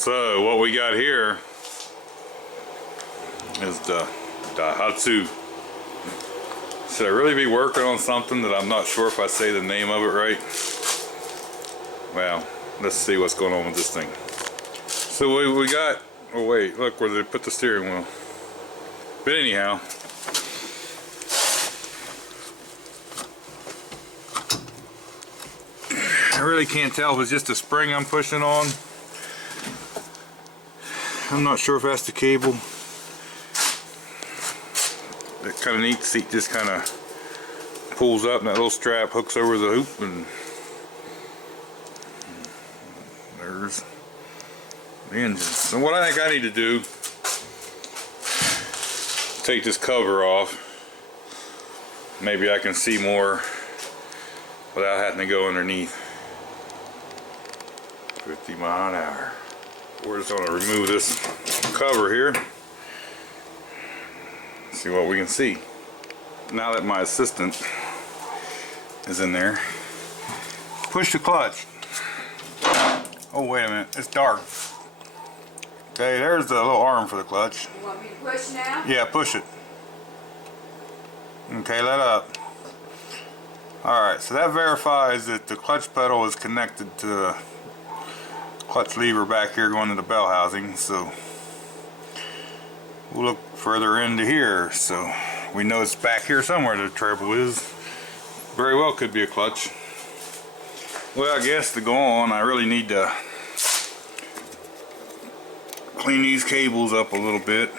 So what we got here is the Daihatsu. Should I really be working on something that I'm not sure if I say the name of it right? Well, let's see what's going on with this thing. So we got, oh wait, look where they put the steering wheel. But anyhow, I really can't tell if it's just a spring I'm pushing on. I'm not sure if that's the cable. That kind of neat seat just kind of pulls up and that little strap hooks over the hoop, and there's the engine. So what I think I need to do, take this cover off. Maybe I can see more without having to go underneath. 50 miles an hour. We're just going to remove this cover here. See what we can see. Now that my assistant is in there, push the clutch. Oh wait a minute, it's dark. Okay, there's the little arm for the clutch. You want me to push now? Yeah, push it. Okay, let up. Alright, so that verifies that the clutch pedal is connected to the clutch lever back here going to the bell housing. So we'll look further into here, so we know it's back here somewhere. The trouble is, very well could be a clutch. Well, I guess to go on, I really need to clean these cables up a little bit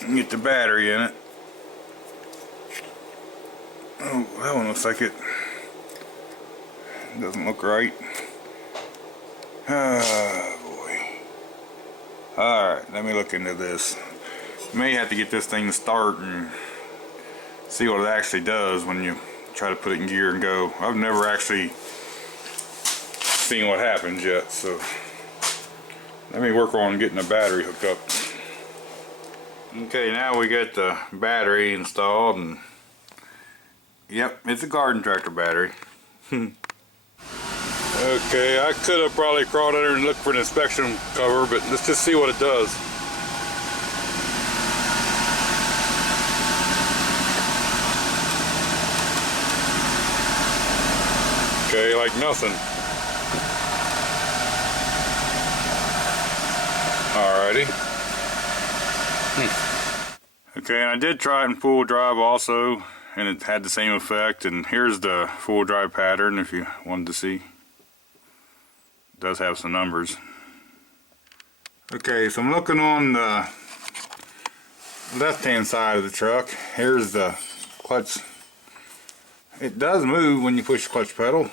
and get the battery in it. Oh, that one looks like it doesn't look right. Oh boy. Alright, let me look into this. May have to get this thing to start and see what it actually does when you try to put it in gear and go. I've never actually seen what happens yet, so let me work on getting the battery hooked up. Okay, now we got the battery installed, and yep, it's a garden tractor battery. Okay, I could have probably crawled in there and looked for an inspection cover, but let's just see what it does. Okay, like nothing. Alrighty. Okay, and I did try it in full drive also, and it had the same effect. And here's the full drive pattern if you wanted to see. It does have some numbers. Okay, so I'm looking on the left hand side of the truck. Here's the clutch. It does move when you push the clutch pedal.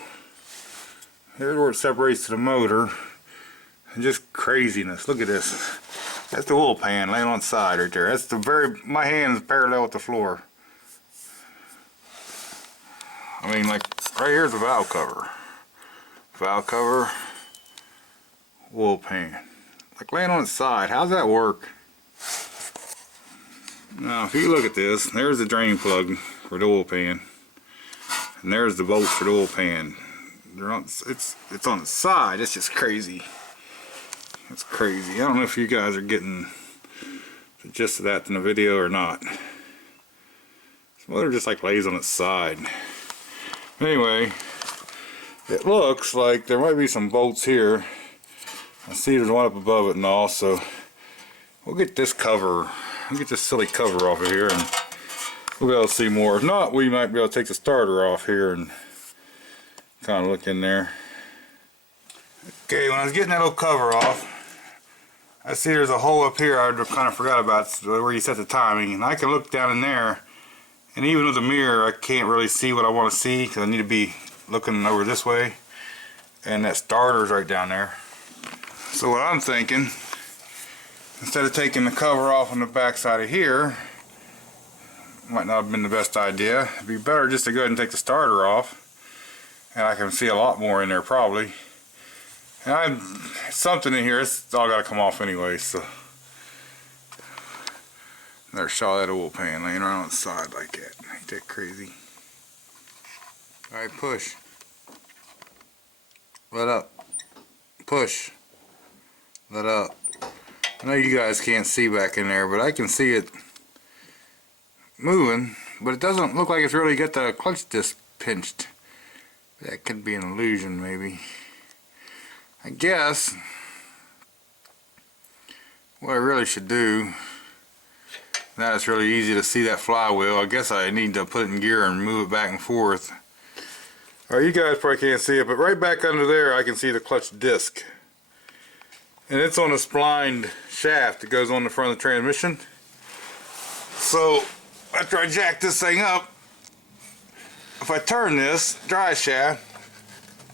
Here's where it separates to the motor. And just craziness. Look at this. That's the oil pan laying on the side right there. That's the my hand is parallel with the floor. I mean, like, right here's the valve cover. Valve cover, oil pan. Like laying on its side. How's that work? Now, if you look at this, there's the drain plug for the oil pan. And there's the bolt for the oil pan. It's on the side. It's just crazy. It's crazy. I don't know if you guys are getting the gist of that in the video or not. This motor just like lays on its side. Anyway, it looks like there might be some bolts here. I see there's one up above it and all, so we'll get this cover. We'll get this silly cover off of here and we'll be able to see more. If not, we might be able to take the starter off here and kind of look in there. Okay, when I was getting that little cover off, I see there's a hole up here I kind of forgot about, where you set the timing, and I can look down in there, and even with the mirror I can't really see what I want to see because I need to be looking over this way, and that starter's right down there. So what I'm thinking, instead of taking the cover off on the back side of here, might not have been the best idea. It'd be better just to go ahead and take the starter off, and I can see a lot more in there probably. And something in here, it's all got to come off anyway, so. There's saw that oil pan laying around on the side like that. Ain't that crazy? Alright, push. Let up. Push. let up. I know you guys can't see back in there, but I can see it moving, but it doesn't look like it's really got the clutch disc pinched. That could be an illusion, maybe. I guess what I really should do, now it's really easy to see that flywheel, I guess I need to put it in gear and move it back and forth. Alright, you guys probably can't see it, but right back under there I can see the clutch disc. And it's on a splined shaft that goes on the front of the transmission. So after I jack this thing up, if I turn this drive shaft,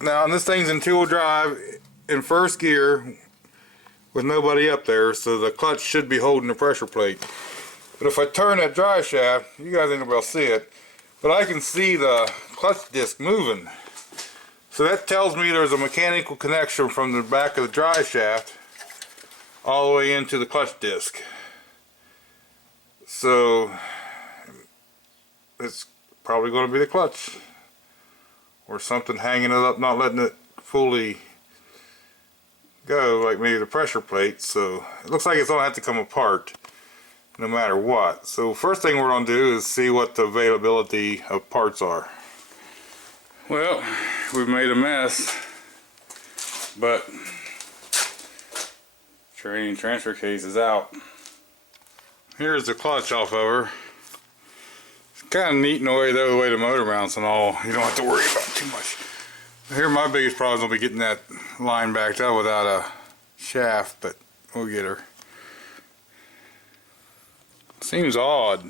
now this thing's in two-wheel drive in first gear with nobody up there, so the clutch should be holding the pressure plate. But if I turn that drive shaft, you guys ain't gonna be able to see it, but I can see the clutch disc moving. So that tells me there's a mechanical connection from the back of the drive shaft all the way into the clutch disc. So it's probably going to be the clutch or something hanging it up, not letting it fully go, like maybe the pressure plate. So it looks like it's going to have to come apart no matter what. So first thing we're going to do is see what the availability of parts are. Well, we've made a mess, but training transfer case is out. Here's the clutch off of her. It's kind of neat in a way, though, the way the motor mounts and all. You don't have to worry about too much. Here, my biggest problem is going to be getting that line backed up without a shaft, but we'll get her. Seems odd.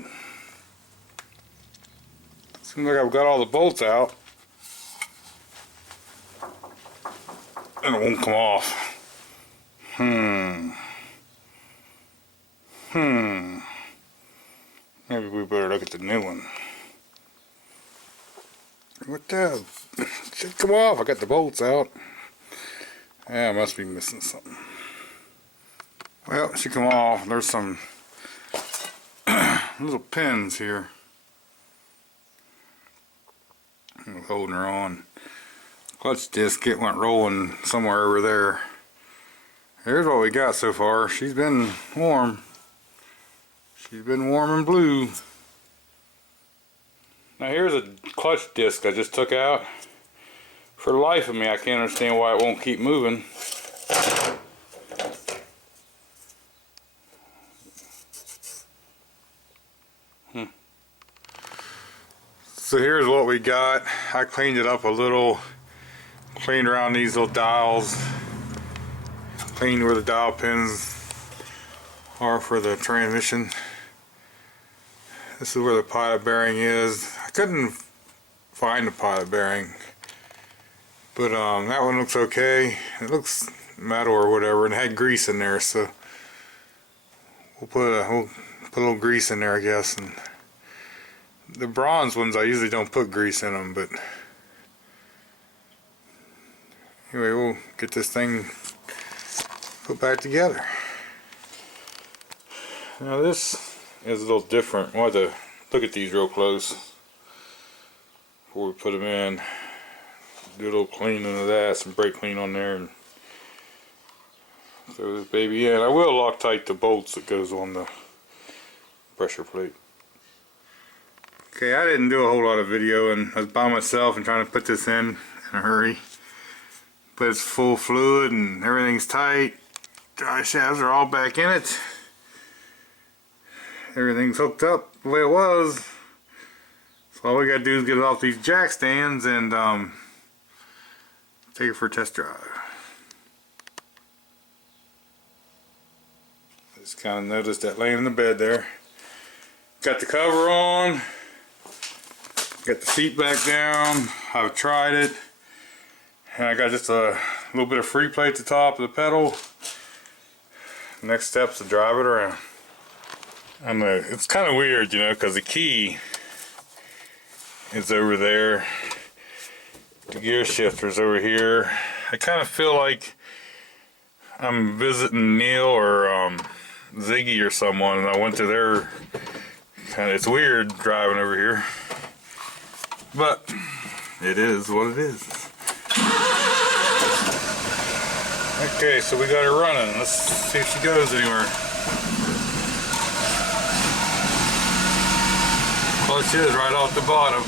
Seems like I've got all the bolts out and it won't come off. Maybe we better look at the new one. What the? It should come off. I got the bolts out. Yeah, I must be missing something. Well, it should come off. There's some little pins here. I'm holding her on. Clutch disc, it went rolling somewhere over there. Here's what we got so far. She's been warm. She's been warm and blue. Now here's a clutch disc I just took out. For the life of me, I can't understand why it won't keep moving. So here's what we got. I cleaned it up a little. Cleaned around these little dials. Cleaned where the dial pins are for the transmission. This is where the pilot bearing is. I couldn't find the pilot bearing, but that one looks okay. It looks metal or whatever, and it had grease in there, so we'll put a little grease in there, I guess. And the bronze ones, I usually don't put grease in them, but anyway, we'll get this thing put back together. Now this is a little different. We'll have to look at these real close before we put them in. Do a little cleaning of that, some brake clean on there, and throw this baby in. I will Loctite the bolts that goes on the pressure plate. Okay, I didn't do a whole lot of video, and I was by myself and trying to put this in a hurry. But it's full fluid and everything's tight. Dry shafts are all back in it. Everything's hooked up the way it was. So all we gotta do is get it off these jack stands and take it for a test drive. Just kind of noticed that laying in the bed there. Got the cover on. Got the seat back down. I've tried it. And I got just a little bit of free play at the top of the pedal. Next step's to drive it around. I know, it's kind of weird, you know, because the key is over there. The gear shifter's over here. I kind of feel like I'm visiting Neil or Ziggy or someone, and I went to their it's weird driving over here, but it is what it is. That Okay, so we got her running. Let's see if she goes anywhere. Clutch is right off the bottom.